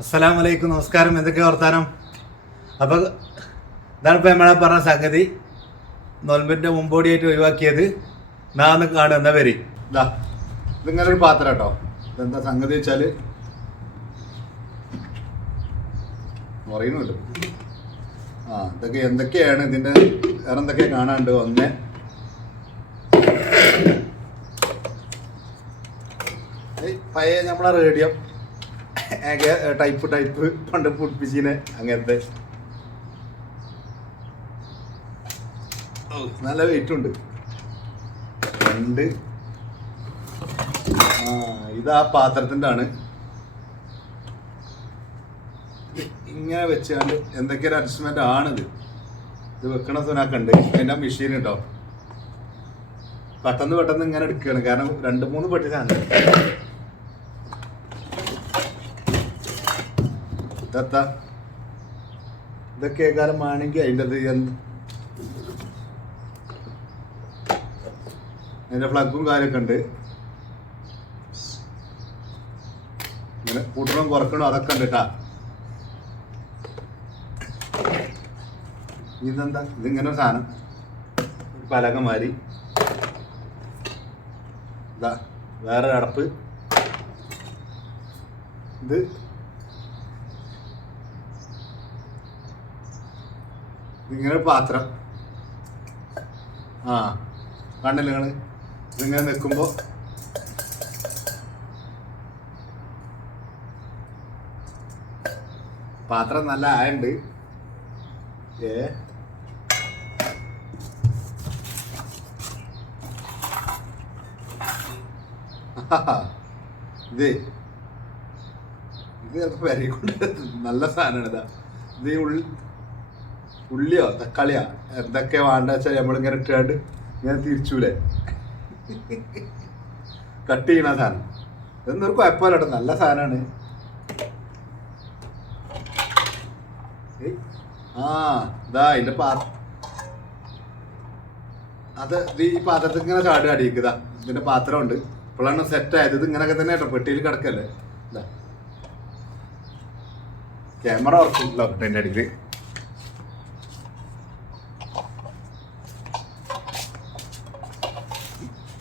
അസ്സലാമലൈക്കും, നമസ്കാരം. എന്തൊക്കെ വർത്താനം? അപ്പോൾ ഇതാണിപ്പോൾ നമ്മളെ പറഞ്ഞ സംഗതി. നോൽമ്പിൻ്റെ മുമ്പോടിയായിട്ട് ഒഴിവാക്കിയത് നാന്ന് കാണുന്ന വരി ഇതാ. ഇതിങ്ങനെ ഒരു പാത്രം കേട്ടോ. ഇതെന്താ സംഗതി വെച്ചാൽ പറയുന്നില്ല. ഇതൊക്കെ എന്തൊക്കെയാണ് ഇതിൻ്റെ വേറെ എന്തൊക്കെയാണ് കാണാണ്ട്. ഒന്ന് പഴയ നമ്മളെ റേഡിയോ ടൈപ്പ് പണ്ട് പുടിപ്പിച്ചിനെ അങ്ങനത്തെ നല്ല വെയിറ്റ് ഉണ്ട്. രണ്ട് ഇത് ആ പാത്രത്തിൻ്റെ ആണ്. ഇങ്ങനെ വെച്ചാണ്ട് എന്തൊക്കെ ഒരു അഡ്ജസ്റ്റ്മെന്റ് ആണിത്. ഇത് വെക്കണ സുനാക്കുണ്ട്. അതിൻ്റെ മെഷീൻ കേട്ടോ. പെട്ടെന്ന് ഇങ്ങനെ എടുക്കുകയാണ്. കാരണം 2-3 പെട്ടി സാധനം ഇതൊക്കെ കാലമാണെങ്കിൽ അതിൻ്റെ ഫ്ലഗും കാര്യമൊക്കെ ഉണ്ട്. ഇങ്ങനെ കൂട്ടണം കുറക്കണം അതൊക്കെ ഉണ്ട് കേട്ടാ. ഇതെന്താ? ഇതിങ്ങനെ ഒരു സാധനം പലകമാരി. ഇതാ വേറെ അടപ്പ്. ഇത് ഇങ്ങനെ പാത്രം. കണ്ടില്ല നിങ്ങൾ? ഇതിങ്ങനെ നിൽക്കുമ്പോൾ പാത്രം നല്ല ആയുണ്ട്. ഇത് ചിലപ്പോൾ വരക്കൊണ്ട് നല്ല സാധനമാണ്. ഇതാ ഇത് ഉള്ളിയോ തക്കാളിയോ എന്തൊക്കെ വേണ്ട വെച്ചാൽ നമ്മളിങ്ങനെ ഇട്ടാണ്ട് ഇങ്ങനെ തിരിച്ചൂലേ കട്ട് ചെയ്യണ സാധനം. ഇതൊന്നും കുഴപ്പമില്ല കേട്ടോ, നല്ല സാധനമാണ്. ഇതാ അതിൻ്റെ ഇത് ഈ പാത്രത്തിൽ ഇങ്ങനെ ചാടി അടിക്കുക. ഇതിൻ്റെ പാത്രമുണ്ട്. ഇപ്പോഴാണ് സെറ്റായത്. ഇത് ഇങ്ങനെയൊക്കെ തന്നെ കേട്ടോ, പെട്ടിയിൽ കിടക്കല്ലേ. ഇതാ ക്യാമറ വർക്കില്ല അതിൻ്റെ അടിയിൽ.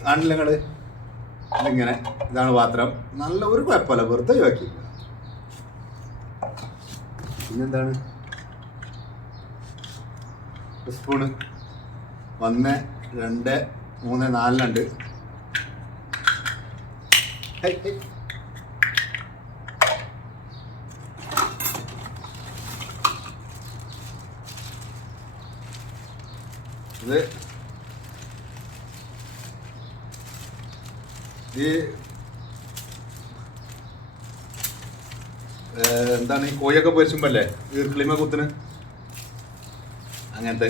കാണില്ല നിങ്ങൾ? ഇതിങ്ങനെ ഇതാണ് പാത്രം. നല്ല ഒരു കുഴപ്പമില്ല, വെറുതെ ഒഴിവാക്കി. പിന്നെന്താണ്? സ്പൂണ് 1, 2, 3, 4 ഉണ്ട്. ഇത് എന്താണ് ഈ കോയൊക്കെ പൊരിച്ചുമ്പല്ലേ ഈർക്കിളിമ കുത്തിന് അങ്ങനത്തെ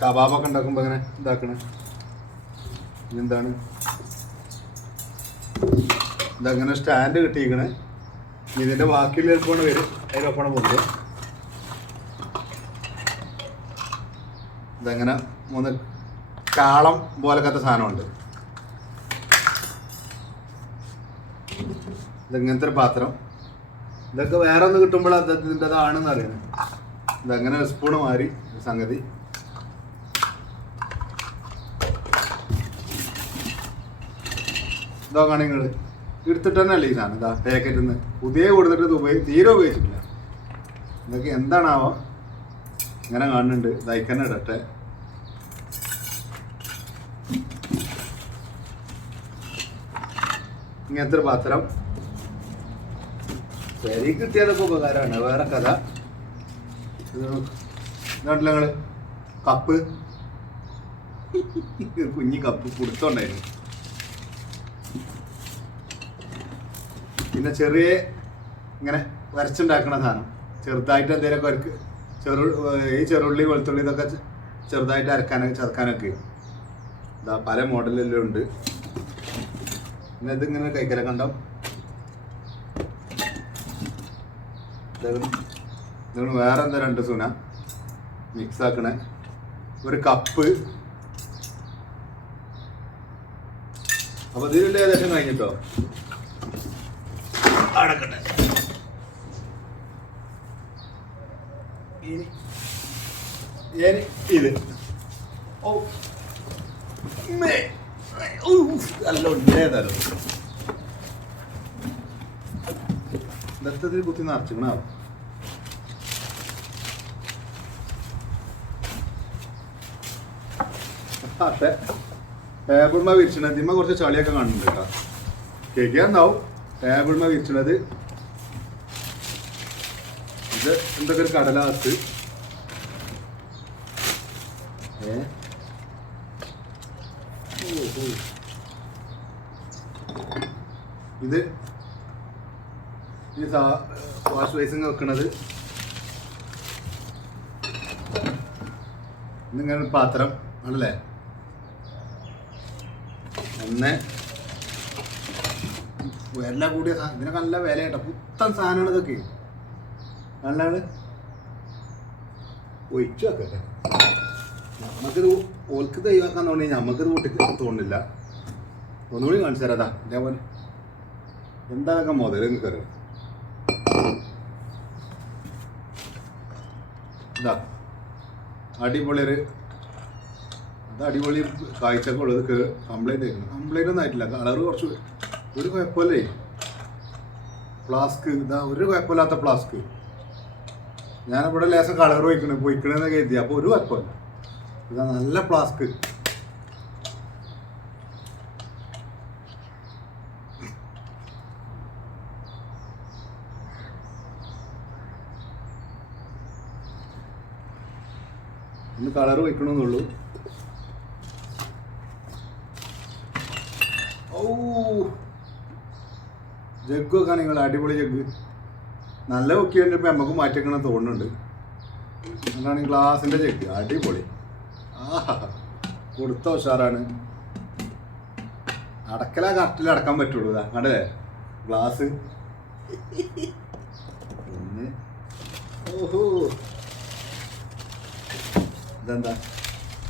കബാബൊക്കെ ഉണ്ടാക്കുമ്പോ അങ്ങനെ ഇതാക്കണേ. ഇതെന്താണ്? ഇതങ്ങനെ സ്റ്റാൻഡ് കിട്ടിയിരിക്കണേ. ഇതിന്റെ ബാക്കിയിൽ എളുപ്പമാണ് വരും. അതിലൊപ്പണം പോകുന്നത് ഇതങ്ങനെ 3 കാളം പോലക്കത്തെ സാധനമുണ്ട്. ഇതെങ്ങനത്തെ ഒരു പാത്രം. ഇതൊക്കെ വേറെ ഒന്ന് കിട്ടുമ്പോൾ ഇതിൻ്റെതാണെന്ന് അറിയണം. ഇതങ്ങനെ സ്പൂണ് മാറി സംഗതി. ഇതൊക്കെയാണ് നിങ്ങൾ എടുത്തിട്ട് തന്നെ അല്ലേ ഈ സാധനം. ഇതാ പാക്കറ്റിൽ നിന്ന് പുതിയ കൊടുത്തിട്ട് ഇത് തീരെ ഉപയോഗിച്ചിട്ടില്ല. ഇതൊക്കെ എന്താണാവോ ഇങ്ങനെ കാണുന്നുണ്ട്. ദൈക്കന്നെ ഇടട്ടെ. ഇങ്ങനത്തെ ഒരു പാത്രം ശരി കിട്ടിയതൊക്കെ ഉപകാരമാണ്. വേറെ കഥ. ഇതുണ്ടല്ലോ നിങ്ങള് കപ്പ്. കുഞ്ഞി കപ്പ് പിടുത്തോണ്ടായിരുന്നു. പിന്നെ ചെറിയ ഇങ്ങനെ വരച്ചുണ്ടാക്കണ സാധനം ചെറുതായിട്ട് എന്തെങ്കിലുമൊക്കെ അവർക്ക് ഈ ചെറുള്ളി വെളുത്തുള്ളി ഇതൊക്കെ ചെറുതായിട്ട് അരക്കാനൊക്കെ ചതക്കാനൊക്കെ ഇതാ പല മോഡലെല്ലാം ഉണ്ട്. പിന്നെ ഇതിങ്ങനെ കൈക്കല കണ്ടോ, നിങ്ങൾ വേറെ എന്താ 2 സൂന മിക്സ് ആക്കണേ, ഒരു കപ്പ്. അപ്പൊ ഇതിലുള്ള ഏകദേശം കഴിഞ്ഞിട്ടോ അടക്കട്ടെ. ഇത് ഓ നല്ല ഉണ്ടേതായാലും ദത്തത്തിൽ കുത്തി നിറച്ചിക്കണാവും. അതെ ടേബിൾമ വിരിച്ചണത് ഇതിമ്മ കുറച്ച് ചളിയൊക്കെ കാണുന്നുണ്ട് കേട്ടോ. കേൾക്കാണ്ടാവും. ടേബിൾമ വിരിച്ചണത് ഇത് എന്തൊക്കെ ഒരു കടലാസ്. ഇത് ഈ വാഷ് ബേസിങ് വെക്കണത് ഇന്നിങ്ങനെ പാത്രം ആണല്ലേ. ഒന്ന് വില കൂടിയ ഇതിനൊക്കെ നല്ല വില കേട്ടോ. പുത്തൻ സാധനമാണ് ഇതൊക്കെ. നല്ലതാണ്. ഒഴിച്ചു വെക്കട്ടെ. നമുക്കിത് ഓൽക്ക് തയ്യാക്കാൻ തോന്നി നമുക്കിത് കൂട്ടി തോന്നില്ല. ഒന്നുകൂടി കാണിച്ചു തരാം. ഇതേപോലെ എന്താണൊക്കെ മുതൽ നിൽക്കറിയാം. ഇതാ അടിപൊളി അടിപൊളി കാഴ്ചയൊക്കെ ഉള്ളത്. കംപ്ലൈൻറ്റ് ആയിരുന്നു. കംപ്ലൈൻ്റ് ഒന്നും ആയിട്ടില്ല. കളറ് കുറച്ച് ഒരു കുഴപ്പമില്ലേ. ഫ്ലാസ്ക് ഇതാ ഒരു കുഴപ്പമില്ലാത്ത ഫ്ലാസ്ക്. ഞാനിവിടെ ലേശം കളർ പൊയ്ക്കണെന്ന് കരുതി. അപ്പോൾ ഒരു കുഴപ്പമില്ല. ഇതാ നല്ല ഫ്ലാസ്ക്. ഇന്ന് കളർ വയ്ക്കണമെന്നുള്ളൂ. ഓ ജഗ് വെക്കാൻ നിങ്ങൾ അടിപൊളി ജഗ്. നല്ല ഒക്കെ ഇപ്പം നമുക്ക് മാറ്റിക്കണം തോന്നുന്നുണ്ട്. എന്താണ് ഗ്ലാസിൻ്റെ ജഗ് അടിപൊളി. ആഹാ കൊടുത്ത ഉഷാറാണ്. അടക്കല കറക്റ്റിൽ അടക്കാൻ പറ്റുള്ളൂ. ഇതാ കണ്ടേ ഗ്ലാസ്. പിന്നെ ഓഹോ ഇതെന്താ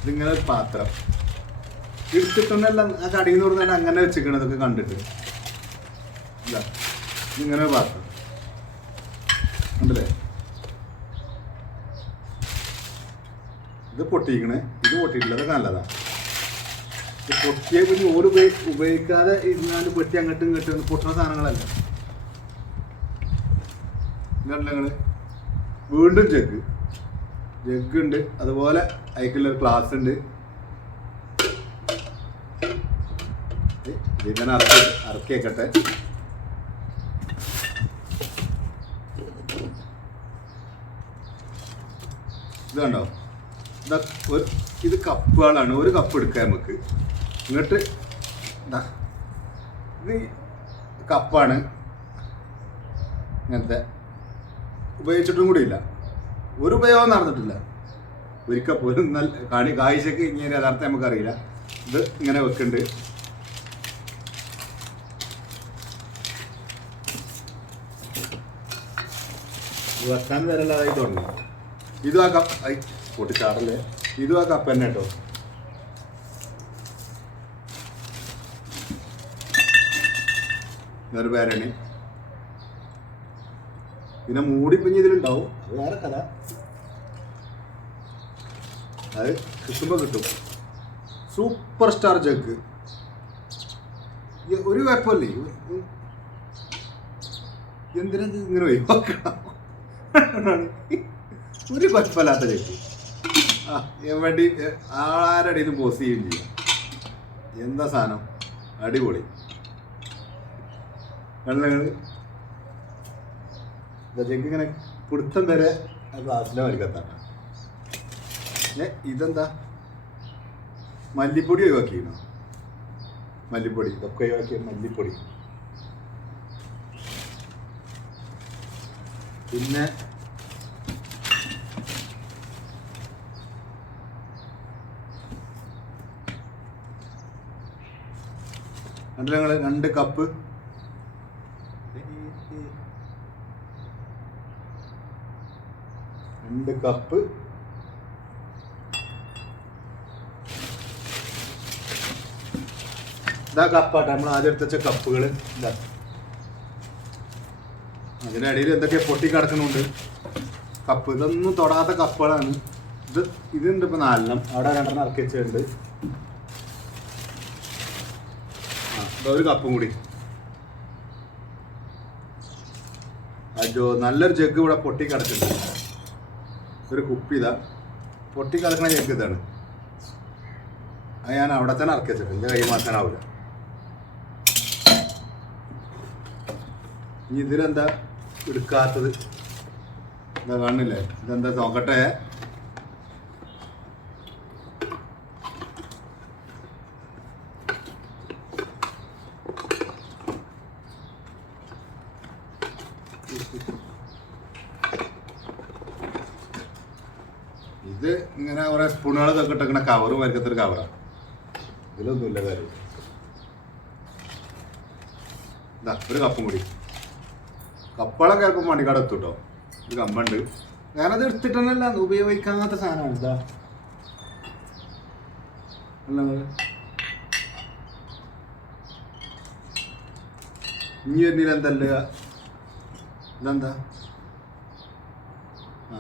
ഇതിങ്ങനെ ഒരു പാത്രം ഇടിച്ചിട്ടുണ്ടെല്ലാം ആ കടയിൽ നിന്ന് പറഞ്ഞാൽ അങ്ങനെ വെച്ചിരിക്കണതൊക്കെ കണ്ടിട്ട്. ഇതാ ഇതിങ്ങനെ ഒരു പാത്രം ഉണ്ടല്ലേ. ഇത് പൊട്ടിയിരിക്കണേ. ഇത് പൊട്ടിയിട്ടില്ല. അതൊക്കെ നല്ലതാണ്. ഇത് പൊട്ടിയ പിന്നെ ഓട് ഉപയോഗിക്കാതെ ഇരുന്നാണ്ട് പൊട്ടി അങ്ങോട്ടും ഇങ്ങോട്ടും പൊട്ടുന്ന സാധനങ്ങളല്ല. ഇതല്ല നിങ്ങൾ വീണ്ടും ജഗ് ഉണ്ട്. അതുപോലെ അതിക്കുള്ളൊരു ഗ്ലാസ് ഉണ്ട്. ഇതിങ്ങനെ ഇറക്കി വെക്കട്ടെ. ഇത് കണ്ടോ. ഇത് കപ്പുകളാണ്. ഒരു കപ്പ് എടുക്കാം നമുക്ക്. ഇങ്ങോട്ട് ഇത് കപ്പാണ്. ഇങ്ങനത്തെ ഉപയോഗിച്ചിട്ടും കൂടി ഇല്ല. ഒരു ഉപയോഗം നടന്നിട്ടില്ല ഒരിക്കൽ പോലും. നല്ല കാഴ്ചക്ക് ഇങ്ങനെ യഥാർത്ഥം നമുക്കറിയില്ല. ഇത് ഇങ്ങനെ വെക്കുന്നുണ്ട്. വെക്കാൻ വരല്ലാതായി തുടങ്ങി. ഇതും ആ കപ്പ് പൊട്ടിച്ചാടല്ലേ. ഇതും ആ കപ്പ് തന്നെ കേട്ടോ. ഇതൊരു പേരണി. പിന്നെ മൂടിപ്പിഞ്ഞ് ഇതിലുണ്ടാവും. അത് വേറെ കഥ. അത് കിട്ടുമ്പോൾ കിട്ടും. സൂപ്പർ സ്റ്റാർ ജഗ്. ഒരു കുഴപ്പമല്ലേ. എന്തിനാ ഇങ്ങനെ ഒഴിവാക്കണം. ഒരു കുഴപ്പമില്ലാത്ത ജഗ്. ആ എവിടെ ആരടിയിൽ പോസ് ചെയ്യുകയും ചെയ്യാം. എന്താ സാധനം അടിപൊളി. കണ്ണുകൾ ജഗ് ഇങ്ങനെ പിടുത്തം വരെ ഗ്ലാസ്സിലെ വലിക്കത്താണ്. ഇതെന്താ മല്ലിപ്പൊടി ഒഴിവാക്കിയിരുന്നു. മല്ലിപ്പൊടി ഇതൊക്കെ ഒഴിവാക്കിയ മല്ലിപ്പൊടി. പിന്നെ ഞങ്ങൾ 2 കപ്പ് ഇതാ കപ്പാട്ടെ നമ്മൾ ആദ്യം എടുത്ത് വെച്ച കപ്പുകൾ. ഇതാ അതിനിടയിൽ എന്തൊക്കെ പൊട്ടി കിടക്കണുണ്ട്. കപ്പ് ഇതൊന്നും തൊടാത്ത കപ്പുകളാണ്. ഇതുണ്ട് ഇപ്പൊ 4 അവിടെ 2 ഇറക്കി വെച്ചിട്ടുണ്ട്. ഒരു കപ്പും കൂടി. അയ്യോ നല്ലൊരു ജഗ് ഇവിടെ പൊട്ടി കിടക്കുന്നുണ്ട്. ഒരു കുപ്പി ഇതാ പൊട്ടി കിടക്കണ ജഗ് ഇതാണ്. അത് ഞാൻ അവിടെ തന്നെ ഇറക്കി വെച്ചിട്ടുണ്ട്. എൻ്റെ കൈ മാറ്റാനാവില്ല. ഇനി ഇതിലെന്താ എടുക്കാത്തത്? എന്താ കാണില്ലേ? ഇതെന്താ നോക്കട്ടെ. ഇത് ഇങ്ങനെ കുറെ സ്പൂണുകളൊക്കെ ഇട്ടിരിക്കണ കവറ് വരക്കത്തൊരു കവറാണ്. ഇതിലൊന്നുമില്ല കാര്യം. ഇതാ ഒരു കപ്പും കൂടി. കപ്പളൊക്കെ ചിലപ്പോൾ മണിക്കാട് എത്തും കേട്ടോ. ഒരു കമ്പുണ്ട്. ഞാനത് എടുത്തിട്ടല്ല ഉപയോഗിക്കാത്ത സാധനമാണ്. ഇതാ ഇനി വരുന്നില്ല. എന്തല്ല ഇതെന്താ?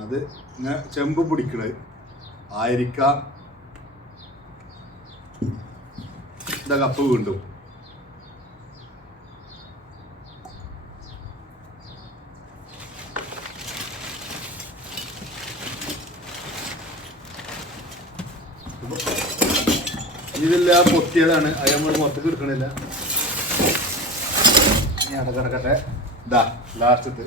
അത് ഇങ്ങനെ ചെമ്പ് പിടിക്കണത് ആയിരിക്കാം. ഇതാ കപ്പ് വീണ്ടും. ഇതില്ല പൊത്തിയതാണ്. അത് നമ്മൾ മൊത്തത്തിൽ എടുക്കണില്ല. ഇനി അടക്കടക്കട്ടെ. ഇതാ ലാസ്റ്റത്ത്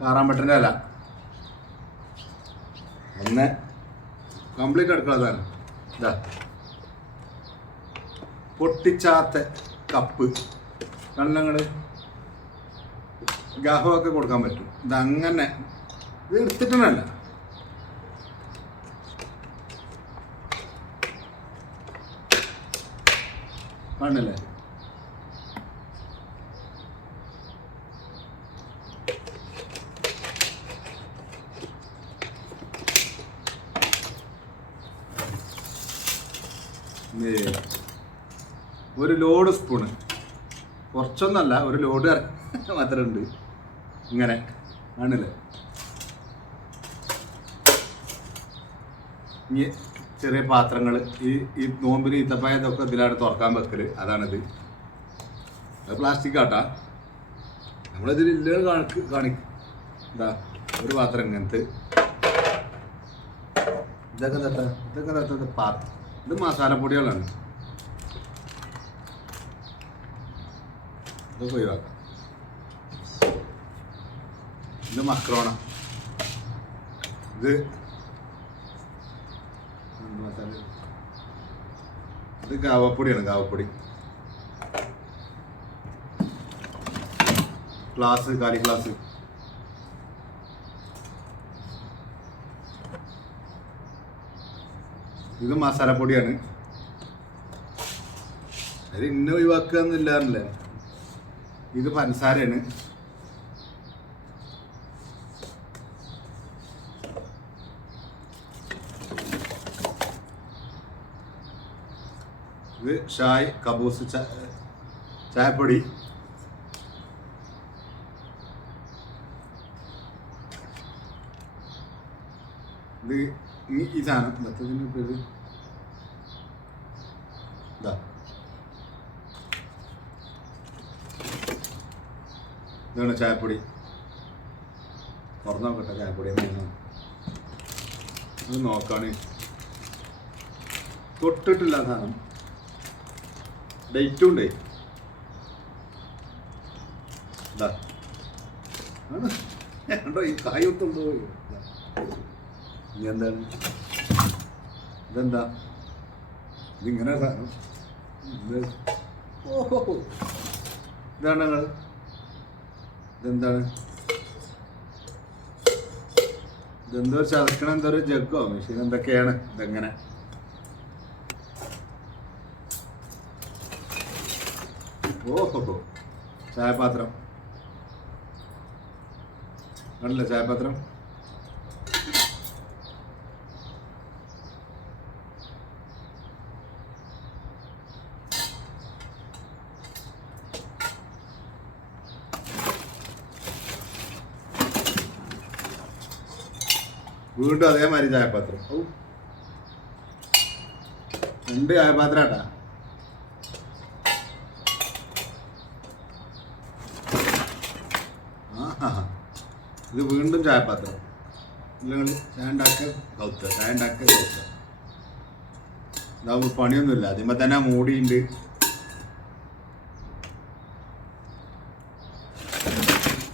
കാറാമ്പട്ടൻ്റെ അല്ല. ഒന്ന് കംപ്ലീറ്റ് അടുക്കളതാണ്. ഇതാ പൊട്ടിച്ചാത്ത കപ്പ്. കണ്ണങ്ങള് ഗാഹമൊക്കെ കൊടുക്കാൻ പറ്റും. ഇതങ്ങനെ ഇത് എടുത്തിട്ടല്ല. കണ്ടല്ലേ? ഒരു ലോഡ് സ്പൂണ്, കുറച്ചൊന്നല്ല, ഒരു ലോഡ് മാത്രം ഉണ്ട്. ഇങ്ങനെ ആണല്ലേ? ഇനി ചെറിയ പാത്രങ്ങൾ ഈ നോമ്പിന് ഈത്തപ്പായതൊക്കെ ഇതിലാണ് തുറക്കാൻ വെക്കല്. അതാണിത്. അത് പ്ലാസ്റ്റിക് ആട്ടാ. നമ്മളിതിൽ ഇല്ല കാണിക്കും. എന്താ ഒരു പാത്രം ഇങ്ങനത്തെ. ഇതൊക്കെ പാത്രം. ഇത് മസാലപ്പൊടികളാണ്. ഇതൊക്കെ ഒഴിവാക്കാം. ഇത് മക്രോണ. ഇത് ഗാവപ്പൊടിയാണ്. ഗാവപ്പൊടി ഗ്ലാസ്, കാലി ഗ്ലാസ്. ഇത് മസാലപ്പൊടിയാണ്. അത് ഇന്ന ഒഴിവാക്കുക എന്നില്ലാറില്ലേ. ഇത് പഞ്ചസാരയാണ്. ഇത് ഷായ് കബൂസ് ചായപ്പൊടി. ഇത് ഈ സാധനം മറ്റതിന് പേര് ഇതാ. ഇതാണ് ചായപ്പൊടി. തുറന്നു നോക്കട്ടെ ചായപ്പൊടി എന്നാണ്. അത് നോക്കാണ്. തൊട്ടിട്ടില്ല സാധനം. ഡേറ്റും ഉണ്ട്. കണ്ടോ ഈ കായൊത്തുണ്ടോ? ഇനി എന്താണ് ഇതെന്താ ഇതിങ്ങനെ സാധനം? ഓഹോ ഇതാണ് നിങ്ങൾ ഇതെന്താണ്? ഇതെന്തോ ചതക്കണ എന്തോ ഒരു ജഗ്ഗോ മെഷീൻ എന്തൊക്കെയാണ് ഇതെങ്ങനെ? ഓഹോ ചായപാത്രം കണ്ടില്ലേ? ചായപാത്രം വീണ്ടും അതേമാതിരി ചായപാത്രം. ഓ 2 ചായപാത്രാട്ടാ. ഇത് വീണ്ടും ചായപാത്രം. ഇല്ലെങ്കിൽ ചായ ഉണ്ടാക്കുക കൗത്ത, ചായ ഉണ്ടാക്കുക കൗത്ത. ഇതാവുമ്പോൾ പണിയൊന്നുമില്ല. അതിന്മേൽ തന്നെ മൂടിയുണ്ട്.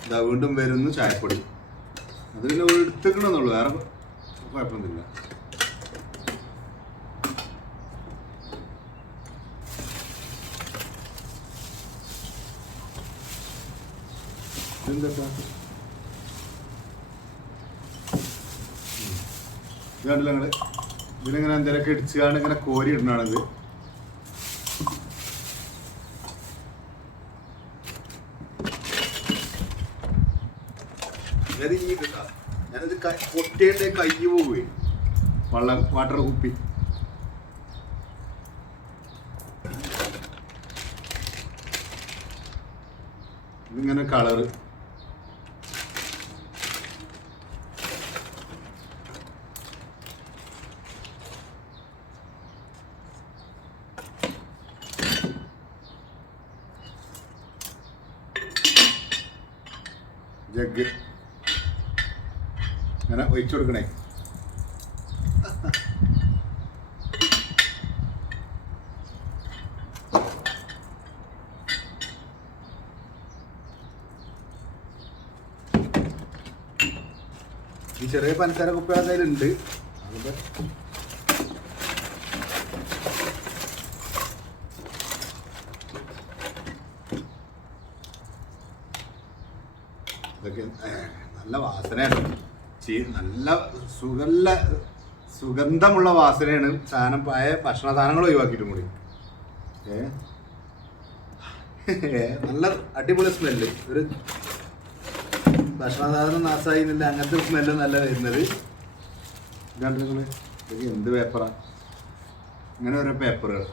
ഇതാ വീണ്ടും വരുന്നു ചായപ്പൊടി. അത് പിന്നെ എടുത്തിക്കണമെന്നുള്ളൂ, വേറെ കുഴപ്പമൊന്നുമില്ല. ഇതെന്താ ഇതാണ്ടല്ലോ ഞങ്ങള് ഇതിലിങ്ങനെ എന്തെങ്കിലുമൊക്കെ ഇടിച്ചാണ്ട് ഇങ്ങനെ കോരി ഇടണാണിത്. ഞാനത് പൊട്ടിയുടെ കൈ പോവുകയെ വാട്ടർ കുപ്പി. ഇതിങ്ങനെ കളറ് ജഗ് അങ്ങനെ ഒഴിച്ചു കൊടുക്കണേ. ഈ ചെറിയ പഞ്ചസാര കുപ്പികൾ അതിലുണ്ട്. അതുകൊണ്ട് ഇതൊക്കെ നല്ല വാസനയാണ്. നല്ല സുഗന്ധമുള്ള വാസനയാണ്. സാധനം പഴയ ഭക്ഷണ സാധനങ്ങൾ ഒഴിവാക്കിയിട്ടും കൂടി നല്ല അടിപൊളി സ്മെല്ല്. ഒരു ഭക്ഷണ സാധനം നാശമായില്ല, അങ്ങനത്തെ സ്മെല്ല് നല്ല വരുന്നത്. ഇതാണ്ട് നിങ്ങൾ ഇതൊക്കെ എന്ത് പേപ്പറാ? ഇങ്ങനെ ഓരോ പേപ്പറുകൾ.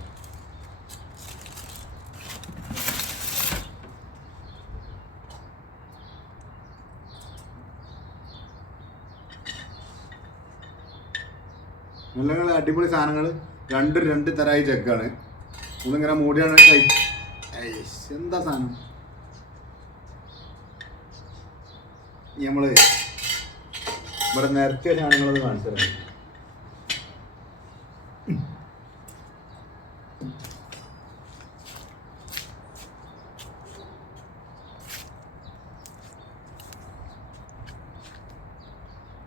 നല്ല അടിപൊളി സാധനങ്ങൾ. രണ്ട് തരായി ജഗ്ഗാണ്. ഒന്നിങ്ങനെ മൂടിയാണ് എന്താ സാധനം? നമ്മള് ഇവിടെ നിരത്തിയ സാധനങ്ങളത് കാണിച്ചു തരാം.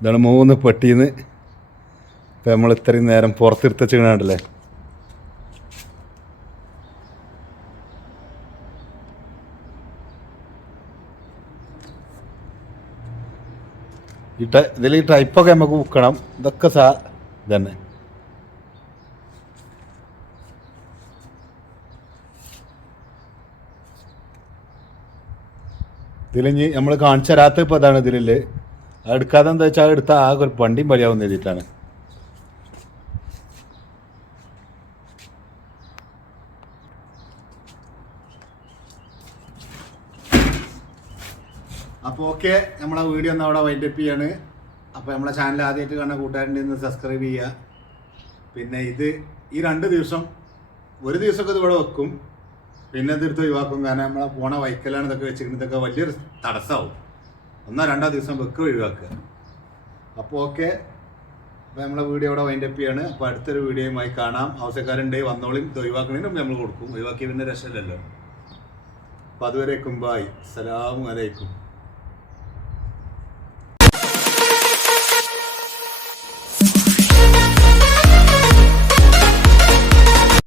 ഇതാണ് 3 പെട്ടിന്ന് ഇപ്പം നമ്മൾ ഇത്രയും നേരം പുറത്തെടുത്ത് കണ്ടല്ലേ. ഇതിൽ ഈ ടൈപ്പൊക്കെ നമുക്ക് ബുക്കണം. ഇതൊക്കെ ഇതന്നെ. ഇതിലിഞ്ഞ് നമ്മൾ കാണിച്ചു തരാത്ത ഇപ്പോൾ അതാണ് ഇതിലില്ലേ. എടുക്കാതെ എന്താ വെച്ചാൽ എടുത്താൽ ആകെ ഒരു വണ്ടിയും വഴിയാവുന്ന എഴുതിയിട്ടാണ്. അപ്പോൾ ഓക്കെ, നമ്മളെ വീഡിയോ ഒന്ന് അവിടെ വൈൻഡപ്പ് ചെയ്യാണ്. അപ്പോൾ നമ്മളെ ചാനൽ ആദ്യമായിട്ട് കാണുന്ന കൂട്ടുകാരൻ്റെ ഒന്ന് സബ്സ്ക്രൈബ് ചെയ്യുക. പിന്നെ ഈ 2 ദിവസം, ഒരു ദിവസമൊക്കെ ഇത് ഇവിടെ വെക്കും, പിന്നെ ഇതെടുത്ത് ഒഴിവാക്കും. കാരണം നമ്മളെ പോണ വൈക്കലാണ് ഇതൊക്കെ വെച്ചിരിക്കുന്നത്. ഇതൊക്കെ വലിയൊരു തടസ്സമാവും. 1-2 ദിവസം വെക്കുക ഒഴിവാക്കുക. അപ്പോൾ ഓക്കെ, അപ്പോൾ നമ്മളെ വീഡിയോ ഇവിടെ വൈൻഡപ്പ് ചെയ്യാണ്. അപ്പോൾ അടുത്തൊരു വീഡിയോയുമായി കാണാം. ആവശ്യക്കാരുണ്ടെങ്കിൽ വന്നോളിയും. ഇത് ഒഴിവാക്കണേനും നമ്മൾ കൊടുക്കും. ഒഴിവാക്കിയ പിന്നെ രക്ഷയില്ലല്ലോ. അപ്പോൾ അതുവരേക്കും ബായ്. അസ്സലാമു അലൈക്കും.